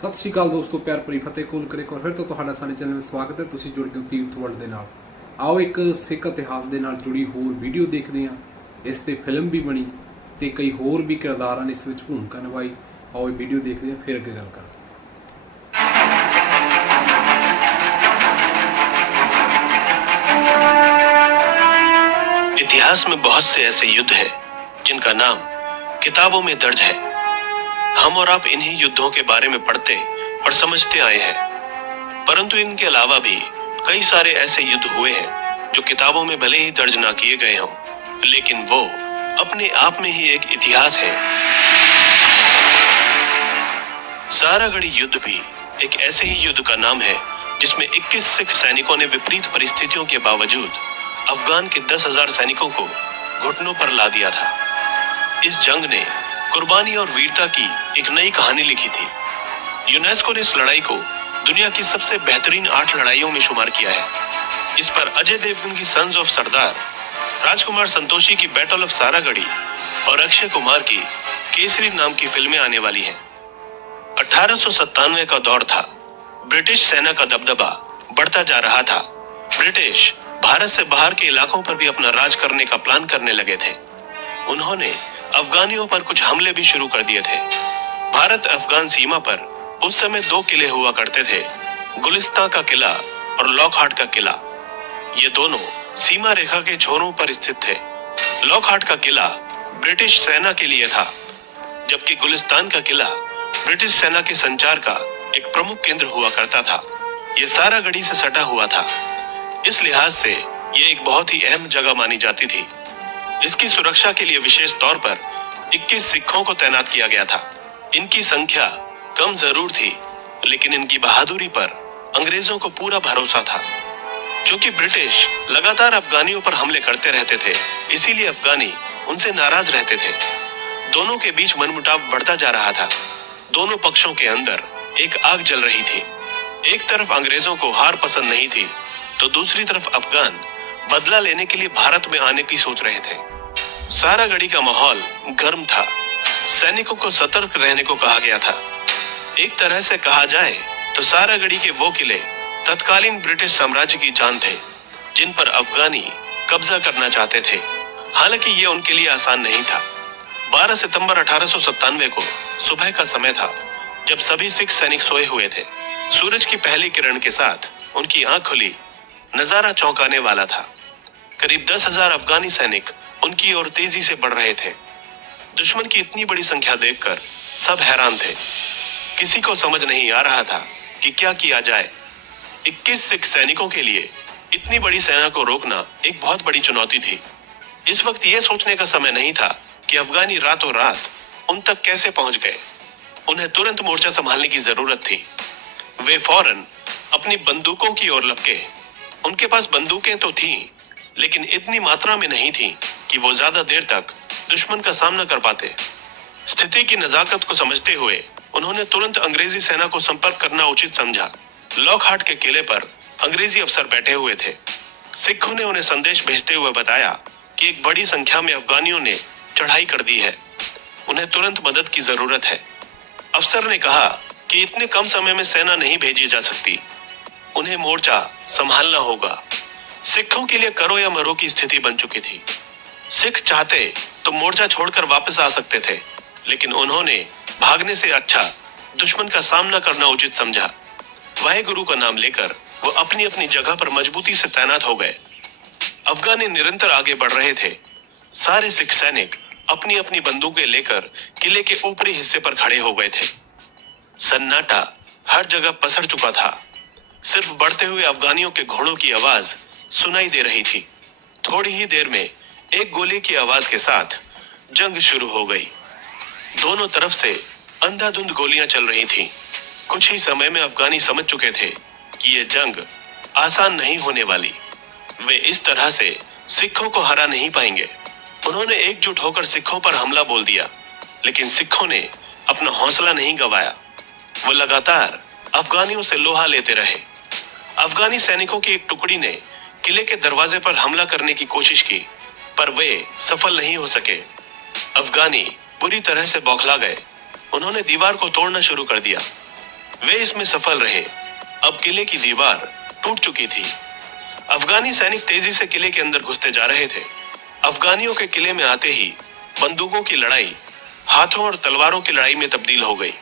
ਸਤਿ ਸ਼੍ਰੀ ਅਕਾਲ ਦੋਸਤੋ, ਪਿਆਰ ਭਰੀ ਫਤਿਹ ਕੂਲ ਕਰੇ ਕੋਲ ਫਿਰ ਤੋਂ ਤੁਹਾਡਾ ਸਾਡੇ ਚੈਨਲ ਵਿੱਚ ਸਵਾਗਤ ਹੈ। ਤੁਸੀਂ ਜੁੜ ਗਏ ਤੀਰਥ ਵਰਲਡ ਦੇ ਨਾਲ। ਆਓ ਇੱਕ ਸਿੱਖ ਇਤਿਹਾਸ ਦੇ ਨਾਲ ਜੁੜੀ ਹੋਰ ਵੀਡੀਓ ਦੇਖਦੇ ਹਾਂ। ਇਸ ਤੇ ਫਿਲਮ ਵੀ ਬਣੀ ਤੇ ਕਈ ਹੋਰ ਵੀ ਕਿਰਦਾਰਾਂ ਨੇ ਇਸ ਵਿੱਚ ਭੂਮਿਕਾ ਨਿਭਾਈ। ਆਓ ਇਹ ਵੀਡੀਓ ਦੇਖਦੇ ਹਾਂ, ਫਿਰ ਅੱਗੇ ਗੱਲ ਕਰਾਂਗੇ। इतिहास में बहुत से ऐसे युद्ध हैं जिनका नाम किताबों में दर्ज है। हम और आप इन्हीं युद्धों के बारे में पढ़ते और समझते आए हैं, परंतु इनके अलावा भी कई सारे ऐसे युद्ध हुए हैं जो किताबों में भले ही दर्ज ना किए गए हों, लेकिन वो अपने आप में ही एक इतिहास है। सारागढ़ी युद्ध भी एक ऐसे ही युद्ध का नाम है जिसमें 21 सिख सैनिकों ने विपरीत परिस्थितियों के बावजूद अफगान के 10,000 सैनिकों को घुटनों पर ला दिया था। इस जंग ने कुर्बानी और वीरता की एक नई कहानी लिखी थी। यूनेस्को ने इस लड़ाई को दुनिया की सबसे बेहतरीन 8 लड़ाइयों में शुमार किया है। इस पर अजय देवगन की सन्स ऑफ सरदार, राजकुमार संतोषी की बैटल ऑफ सारागढ़ी और अक्षय कुमार की केसरी नाम की फिल्में आने वाली हैं। 1897 का दौर था। ब्रिटिश सेना का दबदबा बढ़ता जा रहा था। ब्रिटिश भारत से बाहर के इलाकों पर भी अपना राज करने का प्लान करने लगे थे। उन्होंने अफगानियों पर कुछ हमले भी शुरू कर दिए थे। भारत अफगान सीमा पर उस समय 2 किले हुआ करते थे, गुलिस्तान का किला और लॉकहार्ट का किला। ये दोनों सीमा रेखा के छोरों पर स्थित थे। लॉकहार्ट का किला ब्रिटिश सेना के लिए था, जबकि गुलिस्तान का किला ब्रिटिश सेना के संचार का एक प्रमुख केंद्र हुआ करता था। ये सारागढ़ी से सटा हुआ था। इस लिहाज से ये एक बहुत ही अहम जगह मानी जाती थी। इसकी सुरक्षा के लिए विशेष तौर पर 21 सिखों को तैनात किया गया था। इनकी संख्या कम जरूर थी, लेकिन इनकी बहादुरी पर अंग्रेजों को पूरा भरोसा था। चूंकि ब्रिटिश लगातार अफगानियों पर हमले करते रहते थे, इसीलिए अफगानी उनसे नाराज रहते थे। दोनों के बीच मनमुटाव बढ़ता जा रहा था। दोनों पक्षों के अंदर एक आग जल रही थी। एक तरफ अंग्रेजों को हार पसंद नहीं थी, तो दूसरी तरफ अफगान बदला लेने के लिए भारत में आने की सोच रहे थे। सारागढ़ी का माहौल गर्म था। सैनिकों को सतर्क रहने को कहा गया था। एक तरह से कहा जाए तो सारागढ़ी के वो किले तत्कालीन ब्रिटिश साम्राज्य की जान थे, जिन पर अफगानी कब्जा करना चाहते थे। हालांकि ये उनके लिए आसान नहीं था। 12 सितंबर 1897 को सुबह का समय था, जब सभी सिख सैनिक सोए हुए थे। सूरज की पहली किरण के साथ उनकी आंख खुली। नजारा चौंकाने वाला था। करीब 10,000 अफगानी सैनिक उनकी ओर तेजी से बढ़ रहे थे। दुश्मन की इतनी बड़ी संख्या देखकर सब हैरान थे। किसी को समझ नहीं आ रहा था कि क्या किया जाए। 21 सिख सैनिकों के लिए इतनी बड़ी सेना को रोकना एक बहुत बड़ी चुनौती थी। इस वक्त यह सोचने का समय नहीं था कि अफगानी रातों रात उन तक कैसे पहुंच गए। उन्हें तुरंत मोर्चा संभालने की जरूरत थी। वे फौरन अपनी बंदूकों की ओर लपके। उनके पास बंदूकें तो थीं, लेकिन इतनी मात्रा में नहीं थीं कि वो ज्यादा देर तक दुश्मन का सामना कर पाते। स्थिति की नजाकत को समझते हुए उन्होंने तुरंत अंग्रेजी सेना को संपर्क करना उचित समझा। लॉकहार्ट के किले पर अंग्रेजी अफसर बैठे हुए थे। सिखों ने उन्हें संदेश भेजते हुए बताया कि एक बड़ी संख्या में अफगानियों ने चढ़ाई कर दी है, उन्हें तुरंत मदद की जरूरत है। अफसर ने कहा कि इतने कम समय में सेना नहीं भेजी जा सकती, उन्हें मोर्चा संभालना होगा। सिखों के लिए करो या मरो की स्थिति बन चुकी थी। सिख चाहते तो मोर्चा छोड़कर वापस आ सकते थे, लेकिन उन्होंने भागने से अच्छा दुश्मन का सामना करना उचित समझा। वाहेगुरु का नाम लेकर वो अपनी अपनी जगह पर मजबूती से तैनात हो गए। अफगानी निरंतर आगे बढ़ रहे थे। सारे सिख सैनिक अपनी अपनी बंदूकें लेकर किले के ऊपरी हिस्से पर खड़े हो गए थे। सन्नाटा हर जगह पसर चुका था। सिर्फ बढ़ते हुए अफगानियों के घोड़ों की आवाज सुनाई दे रही थी। थोड़ी ही देर में एक गोली की आवाज के साथ जंग शुरू हो गई। दोनों तरफ से अंधाधुंध गोलियां चल रही थीं। कुछ ही समय में अफगानी समझ चुके थे कि ये जंग आसान नहीं होने वाली। वे इस तरह से सिखों को हरा नहीं पाएंगे। उन्होंने एकजुट होकर सिखों पर हमला बोल दिया, लेकिन सिखों ने अपना हौसला नहीं गंवाया। वो लगातार अफगानियों से लोहा लेते रहे। अफगानी सैनिकों की एक टुकड़ी ने किले के दरवाजे पर हमला करने की कोशिश की, पर वे सफल नहीं हो सके। अफगानी बुरी तरह से बौखला गए। उन्होंने दीवार को तोड़ना शुरू कर दिया। वे इसमें सफल रहे। अब किले की दीवार टूट चुकी थी। अफगानी सैनिक तेजी से किले के अंदर घुसते जा रहे थे। अफगानियों के किले में आते ही बंदूकों की लड़ाई हाथों और तलवारों की लड़ाई में तब्दील हो गई।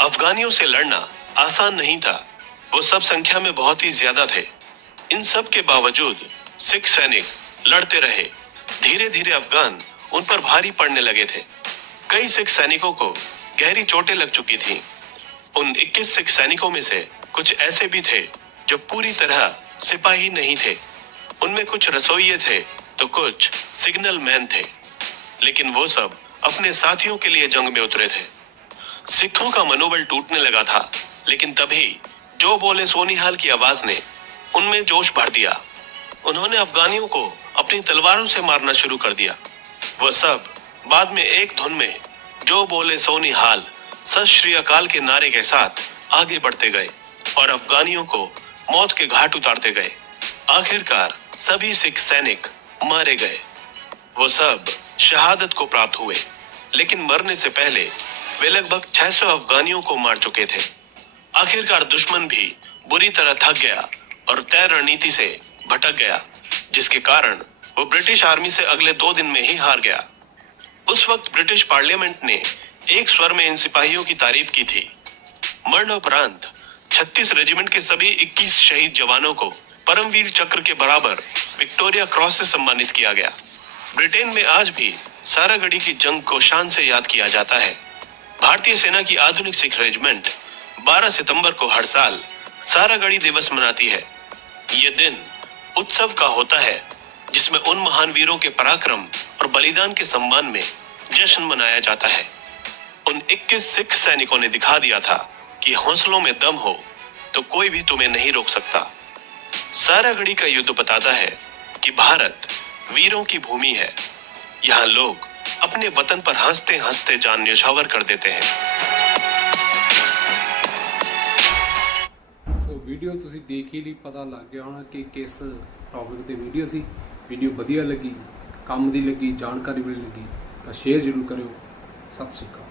अफगानियों से लड़ना आसान नहीं था। वो सब संख्या में बहुत ही ज्यादा थे। इन सब के बावजूद सिख सैनिक लड़ते रहे। धीरे धीरे अफगान उन पर भारी पड़ने लगे थे। कई सिख सैनिकों को गहरी चोटें लग चुकी थीं। उन 21 सिख सैनिकों में से कुछ ऐसे भी थे जो पूरी तरह सिपाही नहीं थे। उनमें कुछ रसोइये थे तो कुछ सिग्नल मैन थे, लेकिन वो सब अपने साथियों के लिए जंग में उतरे थे। सिखों का मनोबल टूटने लगा था, लेकिन तभी जो बोले सोनिहाल की आवाज ने उनमें जोश भर दिया। उन्होंने अफगानियों को अपनी तलवारों से मारना शुरू कर दिया। वह सब बाद में एक धुन में जो बोले सोनिहाल सत श्री अकाल के नारे के साथ आगे बढ़ते गए और अफगानियों को मौत के घाट उतारते गए। आखिरकार सभी सिख सैनिक मारे गए। वो सब शहादत को प्राप्त हुए, लेकिन मरने से पहले वे लगभग 600 अफगानियों को मार चुके थे। आखिरकार दुश्मन भी बुरी तरह थक गया और तय रणनीति से भटक गया, जिसके कारण वो ब्रिटिश आर्मी से अगले 2 दिन में ही हार गया। उस वक्त ब्रिटिश पार्लियामेंट ने एक स्वर में इन सिपाहियों की तारीफ की थी। मरणोपरांत 36 रेजिमेंट के सभी 21 शहीद जवानों को परमवीर चक्र के बराबर विक्टोरिया क्रॉस से सम्मानित किया गया। ब्रिटेन में आज भी सारागढ़ी की जंग को शान से याद किया जाता है। भारतीय सेना की आधुनिक सिख रेजिमेंट 12 सितंबर को हर साल सारागढ़ी दिवस मनाती है। ये दिन उत्सव का होता है जिसमें उन महान वीरों के पराक्रम और बलिदान के सम्मान में जश्न मनाया जाता है। उन 21 सिख सैनिकों ने दिखा दिया था कि हौसलों में दम हो तो कोई भी तुम्हें नहीं रोक सकता। सारागढ़ी का युद्ध बताता है कि भारत वीरों की भूमि है। यहाँ लोग अपने वतन पर हंसते हंसते जान न्यौछावर कर देते हैं। ਵੀਡੀਓ ਤੁਸੀਂ ਦੇਖ ਹੀ ਲਈ, ਪਤਾ ਲੱਗ ਗਿਆ ਹੋਣਾ ਕਿ ਕਿਸ ਟੌਪਿਕ ਤੇ ਵੀਡੀਓ ਸੀ। ਵੀਡੀਓ ਵਧੀਆ ਲੱਗੀ, ਕੰਮ ਦੀ ਲੱਗੀ, ਜਾਣਕਾਰੀ ਵਾਲੀ ਲੱਗੀ ਤਾਂ ਸ਼ੇਅਰ ਜ਼ਰੂਰ ਕਰਿਓ। ਸਤਿ ਸ਼੍ਰੀ ਅਕਾਲ।